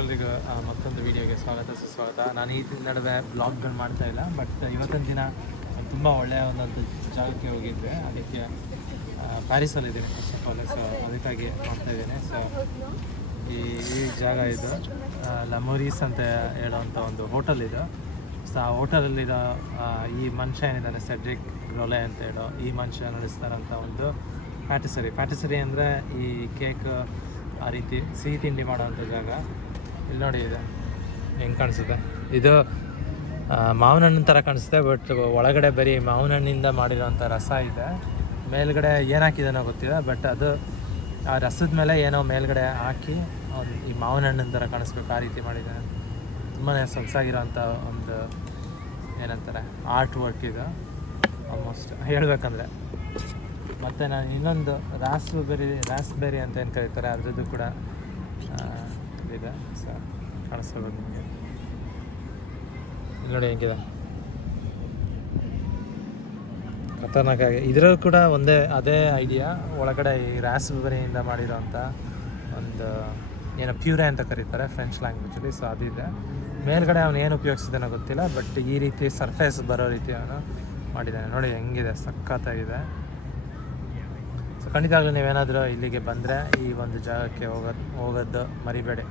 ಎಲ್ರಿಗೂ ಮತ್ತೊಂದು ವಿಡಿಯೋಗೆ ಸುಸ್ವಾಗತ. ನಾನು ಈ ನಡುವೆ ಬ್ಲಾಗ್ಗಳು ಮಾಡ್ತಾ ಇಲ್ಲ, ಬಟ್ ಇವತ್ತಿನ ದಿನ ತುಂಬ ಒಳ್ಳೆಯ ಒಂದೊಂದು ಜಾಗಕ್ಕೆ ಹೋಗಿದ್ದೆ. ಅದಕ್ಕೆ ಪ್ಯಾರಿಸಲ್ಲಿದ್ದೀನಿ ಫಸ್ಟ್ ಆಫ್ ಆಲ್, ಸೊ ಅದಕ್ಕಾಗಿ ಮಾಡ್ತಾಯಿದ್ದೀನಿ. ಸೊ ಈ ಜಾಗ ಇದು ಲಮೋರೀಸ್ ಅಂತ ಹೇಳೋವಂಥ ಒಂದು ಹೋಟೆಲ್ ಇದು. ಸೊ ಆ ಹೋಟೆಲಲ್ಲಿರೋ ಈ ಮನುಷ್ಯ ಏನಿದ್ದಾನೆ ಸೆಡ್ರಿಕ್ ಗ್ರೋಲೆ ಅಂತ ಹೇಳೋ ಈ ಮನುಷ್ಯ ನಡೆಸ್ತಾರಂಥ ಒಂದು ಪ್ಯಾಟಿಸರಿ ಅಂದರೆ ಈ ಕೇಕ್ ಆ ರೀತಿ ಸಿಹಿ ತಿಂಡಿ ಮಾಡೋವಂಥ ಜಾಗ. ಇಲ್ಲಿ ನೋಡಿ ಇದು ಹೆಂಗೆ ಕಾಣಿಸುತ್ತೆ. ಇದು ಮಾವಿನ ಹಣ್ಣಿನ ಥರ ಕಾಣಿಸುತ್ತೆ, ಬಟ್ ಒಳಗಡೆ ಬರೀ ಮಾವಿನ ಹಣ್ಣಿಂದ ಮಾಡಿರೋವಂಥ ರಸ ಇದೆ. ಮೇಲ್ಗಡೆ ಏನು ಹಾಕಿದೇನೋ ಗೊತ್ತಿಲ್ಲ, ಬಟ್ ಅದು ಆ ರಸದ ಮೇಲೆ ಏನೋ ಮೇಲ್ಗಡೆ ಹಾಕಿ ಈ ಮಾವಿನ ಹಣ್ಣಿನ ಥರ ಕಾಣಿಸ್ಬೇಕು ಆ ರೀತಿ ಮಾಡಿದ್ದಾನೆ. ತುಂಬಾ ಸೊಗಸಾಗಿರೋಂಥ ಒಂದು ಏನಂತಾರೆ ಆರ್ಟ್ ವರ್ಕ್ ಇದು ಆಲ್ಮೋಸ್ಟ್ ಹೇಳ್ಬೇಕಂದ್ರೆ. ಮತ್ತು ನಾನು ಇನ್ನೊಂದು ರಾಸ್ಬೆರಿ ಅಂತ ಏನು ಕರೀತಾರೆ ಅದರದ್ದು ಕೂಡ ಇದೆ. ಸೊ ಕಾಣಿಸ್ಬೋದು ನಿಮಗೆ. ಇಲ್ಲಿ ನೋಡಿ ಹೆಂಗಿದೆ ಖತರ್ನಾಕಾಗಿ. ಇದರಲ್ಲೂ ಕೂಡ ಅದೇ ಐಡಿಯಾ. ಒಳಗಡೆ ಈ ರಾಸ್ಬೆರಿಯಿಂದ ಮಾಡಿರೋಂಥ ಒಂದು ಏನೋ ಪ್ಯೂರೆ ಅಂತ ಕರೀತಾರೆ ಫ್ರೆಂಚ್ ಲ್ಯಾಂಗ್ವೇಜಲ್ಲಿ. ಸೊ ಅದಿದೆ. ಮೇಲ್ಗಡೆ ಅವನು ಏನು ಉಪಯೋಗಿಸಿದಾನೋ ಗೊತ್ತಿಲ್ಲ, ಬಟ್ ಈ ರೀತಿ ಸರ್ಫೇಸ್ ಬರೋ ರೀತಿ ಅವನು ಮಾಡಿದ್ದಾನೆ. ನೋಡಿ ಹೆಂಗಿದೆ, ಸಖತ್ತಾಗಿದೆ. ಸೊ ಖಂಡಿತವಾಗ್ಲೂ ನೀವೇನಾದರೂ ಇಲ್ಲಿಗೆ ಬಂದರೆ ಈ ಒಂದು ಜಾಗಕ್ಕೆ ಹೋಗೋದು ಮರಿಬೇಡಿ.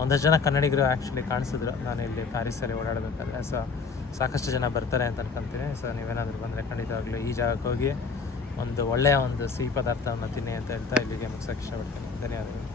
ಒಂದಷ್ಟು ಜನ ಕನ್ನಡಿಗರು ಆ್ಯಕ್ಚುಲಿ ಕಾಣಿಸಿದ್ರು ನಾನು ಇಲ್ಲಿ ಪ್ಯಾರಿಸಲ್ಲಿ ಓಡಾಡಬೇಕಾದ್ರೆ. ಸೊ ಸಾಕಷ್ಟು ಜನ ಬರ್ತಾರೆ ಅಂತ ಅನ್ಕೊತೀನಿ. ಸೊ ನೀವೇನಾದರೂ ಬಂದರೆ ಖಂಡಿತವಾಗ್ಲೂ ಈ ಜಾಗಕ್ಕೆ ಹೋಗಿ ಒಂದು ಒಳ್ಳೆಯ ಒಂದು ಸಿಹಿ ಪದಾರ್ಥವನ್ನು ತಿನ್ನಿ ಅಂತ ಹೇಳ್ತಾ ಇಲ್ಲಿಗೆ ಮುಗಿಸೋಕ್ಕೆ ಇಷ್ಟಪಡ್ತೀನಿ. ಧನ್ಯವಾದಗಳು.